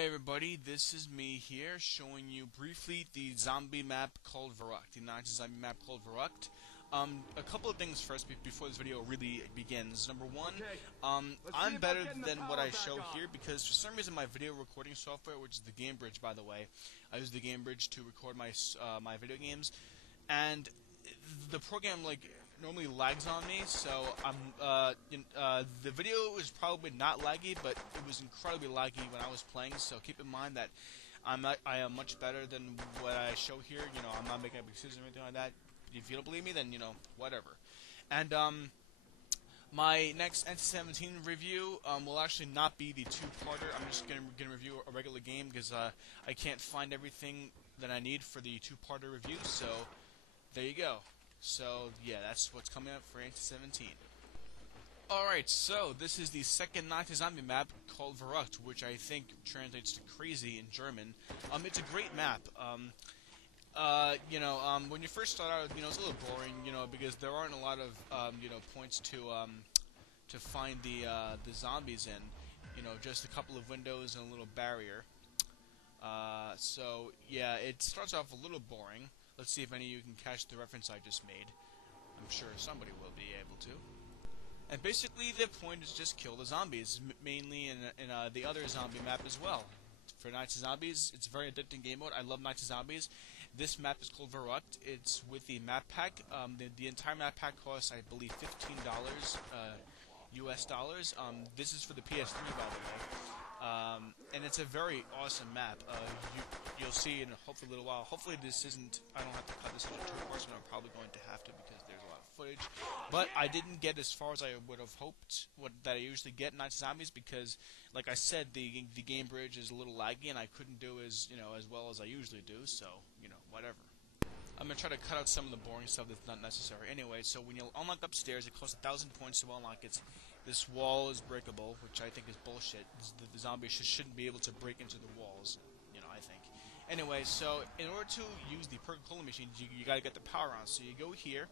Hey everybody, this is me here showing you briefly the zombie map called Verruckt, the 90s zombie map called Verruckt. A couple of things first before this video really begins. Number one, I'm better than what I show here because for some reason my video recording software, which is the Gamebridge by the way, I use the Gamebridge to record my my video games, and the program normally lags on me, so the video is probably not laggy, but it was incredibly laggy when I was playing. So keep in mind that I am much better than what I show here. You know, I'm not making up excuses or anything like that. If you don't believe me, then whatever. And my next NC-17 review will actually not be the two-parter. I'm just gonna review a regular game because I can't find everything that I need for the two-parter review. So there you go. So, yeah, that's what's coming up for NC-17. Alright, so this is the second 90s zombie map called Verruckt, which I think translates to crazy in German. It's a great map. When you first start out, it's a little boring, because there aren't a lot of, points to find the zombies in. Just a couple of windows and a little barrier. So, yeah, it starts off a little boring. Let's see if any of you can catch the reference I just made. I'm sure somebody will be able to. And basically, the point is just kill the zombies, mainly in the other zombie map as well. For Nights of Zombies, it's a very addicting game mode. I love Nights of Zombies. This map is called Verruckt. It's with the map pack. The entire map pack costs, I believe, $15 US dollars. This is for the PS3, by the way. And it's a very awesome map. You'll see in hopefully a little while. Hopefully this isn't, I don't have to cut this into two parts, but I'm probably going to have to because there's a lot of footage. But I didn't get as far as I would have hoped that I usually get in Nights of Zombies because, like I said, the Gamebridge is a little laggy and I couldn't do as well as I usually do. So whatever. I'm gonna try to cut out some of the boring stuff that's not necessary. Anyway, so when you unlock upstairs, it costs 1,000 points to unlock it. This wall is breakable, which I think is bullshit. The zombies shouldn't be able to break into the walls, I think. Anyway, so in order to use the perk-cooling machine, you gotta get the power on. So you go here,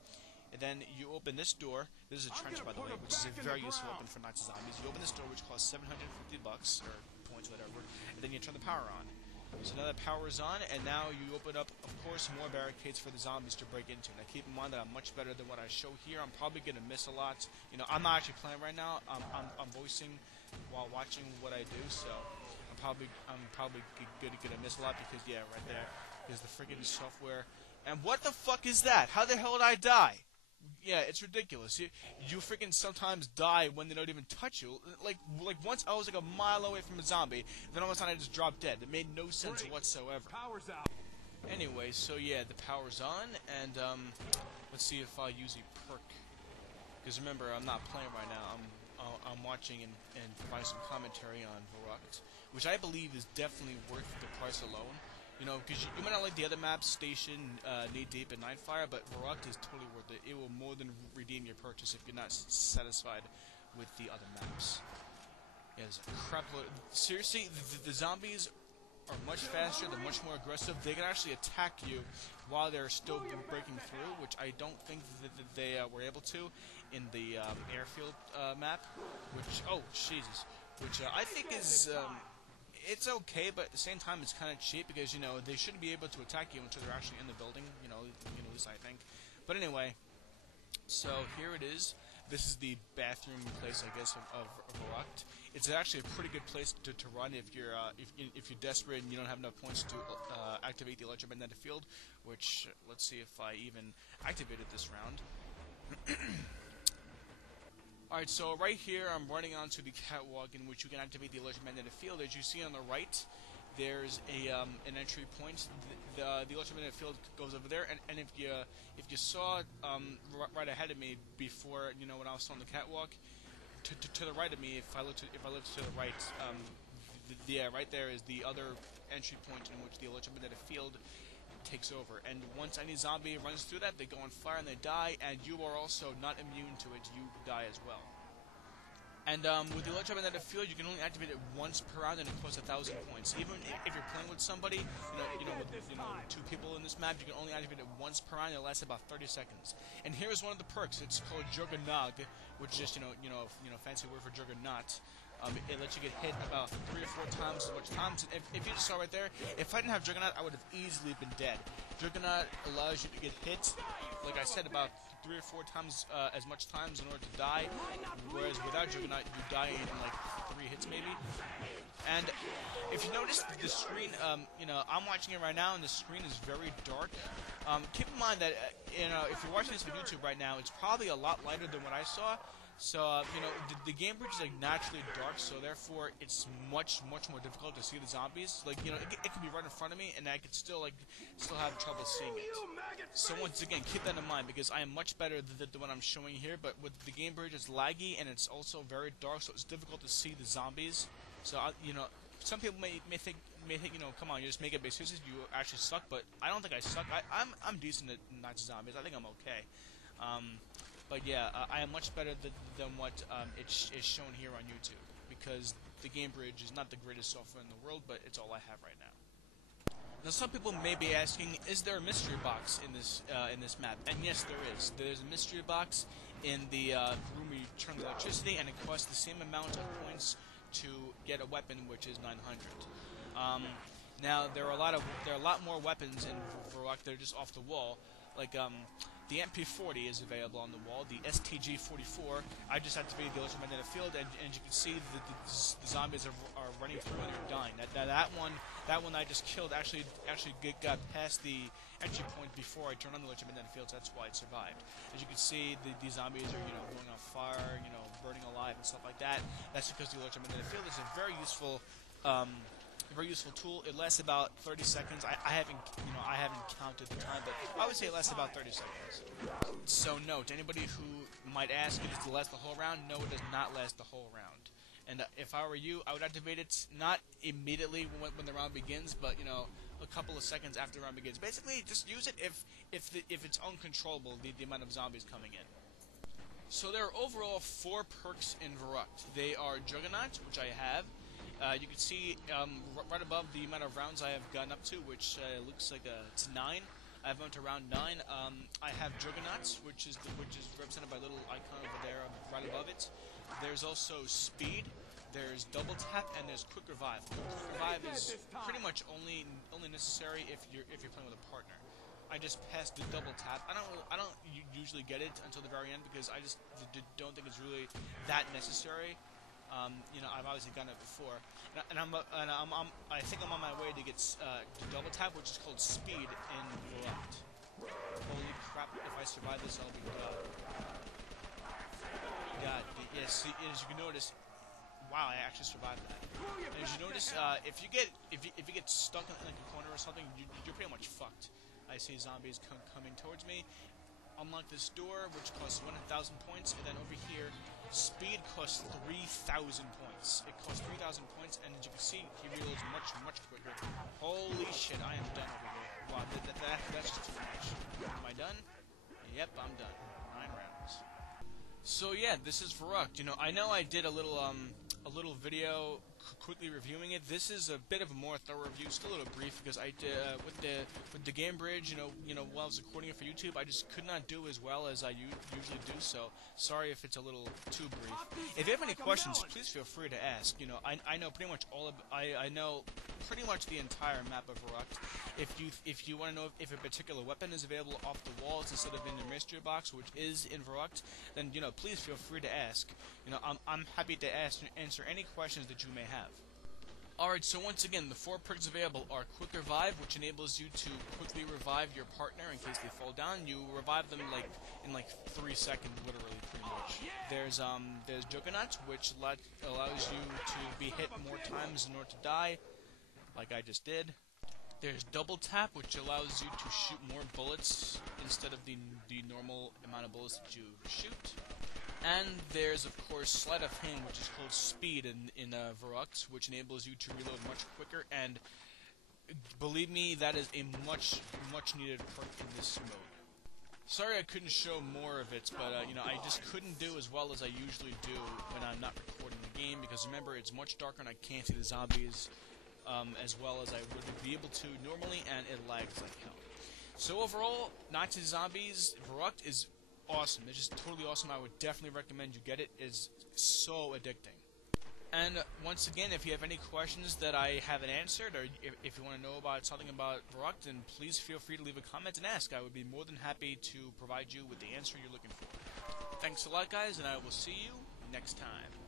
and then you open this door. This is a trench, by the way, which is a very useful weapon for Nights of Zombies. You open this door, which costs 750 bucks, or points, whatever, and then you turn the power on. So now the power is on, and now you open up, of course, more barricades for the zombies to break into. Now keep in mind that I'm much better than what I show here. I'm probably going to miss a lot. I'm not actually playing right now. I'm voicing while watching what I do, so I'm probably going to miss a lot because, yeah, right there is the friggin' software. And what the fuck is that? How the hell did I die? Yeah, it's ridiculous. You freaking sometimes die when they don't even touch you. Like once I was like a mile away from a zombie, then all of a sudden I just dropped dead. It made no sense whatsoever. Power's out. Anyway, so yeah, the power's on, and let's see if I use a perk. Because remember, I'm not playing right now. I'm watching and providing some commentary on Verruckt, which I believe is definitely worth the price alone. Because you might not like the other maps, Station, Knee Deep, and Nightfire, but Verruckt is totally worth it. It will more than redeem your purchase if you're not satisfied with the other maps. Yeah, there's a crap load. Seriously, the zombies are much faster, they're much more aggressive. They can actually attack you while they're still breaking through, which I don't think that they were able to in the airfield map, which, oh, Jesus, which I think is... it's okay, but at the same time, it's kind of cheap because, they shouldn't be able to attack you until they're actually in the building, at least I think. But anyway, so here it is. This is the bathroom place, I guess, of Verruckt. It's actually a pretty good place to run if you're desperate and you don't have enough points to activate the electromagnetic field, which, let's see if I even activated this round. Alright, so right here I'm running onto the catwalk in which you can activate the electromagnetic field. As you see on the right, there's an entry point. The electromagnetic field goes over there, and if you saw right ahead of me before, when I was on the catwalk, to the right of me, if I look to the right, right there is the other entry point in which the electromagnetic field takes over, and once any zombie runs through that, they go on fire and they die, and you are also not immune to it, you die as well. And with the electromagnetic field, you can only activate it once per round, and it costs 1,000 points. Even if you're playing with somebody, with two people in this map, you can only activate it once per round, and it lasts about 30 seconds. And here's one of the perks. It's called Juger-Nog, which is just fancy word for Juggernaut. It lets you get hit about 3 or 4 times as much times. And if you just saw right there, if I didn't have Juggernaut, I would have easily been dead. Juggernaut allows you to get hit, like I said, about 3 or 4 times as much times in order to die, whereas without Juggernaut, you die in like 3 hits maybe. And if you notice the screen, I'm watching it right now, and the screen is very dark. Keep in mind that if you're watching this on YouTube right now, it's probably a lot lighter than what I saw. So the Gamebridge is like naturally dark, so therefore it's much more difficult to see the zombies. Like it could be right in front of me, and I could still have trouble seeing it. So once again, keep that in mind, because I am much better than what I'm showing here. But with the Gamebridge, it's laggy and it's also very dark, so it's difficult to see the zombies. So some people may think, come on, you just make it based you actually suck. But I don't think I suck. I'm decent at Nazi zombies. I think I'm okay. But yeah, I am much better than what is shown here on YouTube, because the Gamebridge is not the greatest software in the world, but it's all I have right now. Now, some people may be asking, is there a mystery box in this map? And yes, there is. There's a mystery box in the room where you turn the electricity, and it costs the same amount of points to get a weapon, which is 900. Now, there are a lot more weapons in Verruckt that are just off the wall, like the MP40 is available on the wall, the STG-44. I just activated the electromagnetic field, and you can see the zombies are running through and they're dying. That one I just killed actually got past the entry point before I turned on the electromagnetic field, so that's why it survived. As you can see, the zombies are going on fire, burning alive and stuff like that. That's because the electromagnetic field is a very useful tool. It lasts about 30 seconds. I haven't counted the time, but I would say it lasts about 30 seconds. So note, anybody who might ask, does it last the whole round? No, it does not last the whole round. And if I were you, I would activate it not immediately when the round begins, but a couple of seconds after the round begins. Basically, just use it if it's uncontrollable, the amount of zombies coming in. So there are overall 4 perks in Verruckt. They are Juggernaut, which I have. You can see right above the amount of rounds I have gotten up to, which looks like it's 9. I've gone to round 9. I have Juggernauts, which is represented by a little icon over there right above it. There's also Speed, there's Double Tap, and there's Quick Revive. Quick Revive is pretty much only necessary if you're playing with a partner. I just passed the Double Tap. I don't usually get it until the very end, because I just don't think it's really that necessary. I've obviously done it before, and I think I'm on my way to get the Double Tap, which is called Speed in Verruckt. Holy crap! If I survive this, I'll be dead. God, yes. As you can notice, wow, I actually survived that. And as you notice, if you get stuck in like a corner or something, you're pretty much fucked. I see zombies coming towards me. Unlock this door, which costs 1,000 points, and then over here, Speed costs 3,000 points. It costs 3,000 points, and as you can see, he reloads much quicker. Holy shit, I am done over here. Wow, that's just too much. Am I done? Yep, I'm done. 9 rounds. So yeah, this is Verruckt. I know I did a little video quickly reviewing it. This is a bit of a more thorough review, still a little brief, because I did with the Gamebridge, while I was recording it for YouTube, I just could not do as well as I usually do. So sorry if it's a little too brief. If you have any questions, please feel free to ask. I know pretty much I know pretty much the entire map of Verruckt. If you want to know if a particular weapon is available off the walls instead of in the mystery box, which is in Verruckt, then please feel free to ask. I'm happy to answer any questions that you may have. Alright, so once again, the 4 perks available are Quick Revive, which enables you to quickly revive your partner in case they fall down. You revive them in 3 seconds, literally, pretty much. There's Juggernaut, which allows you to be hit more times in order to die, like I just did. There's Double Tap, which allows you to shoot more bullets instead of the normal amount of bullets that you shoot. And there's, of course, Sleight of Hand, which is called Speed in Verruckt, which enables you to reload much quicker, and believe me, that is a much needed perk in this mode. Sorry I couldn't show more of it, but I just couldn't do as well as I usually do when I'm not recording the game, because remember, it's much darker and I can't see the zombies as well as I would be able to normally, and it lags like hell. So overall, Nazi Zombies Verruckt is awesome. It's just totally awesome. I would definitely recommend you get it. It's so addicting. And once again, if you have any questions that I haven't answered, or if you want to know about something about Verruckt, then please feel free to leave a comment and ask. I would be more than happy to provide you with the answer you're looking for. Thanks a lot, guys, and I will see you next time.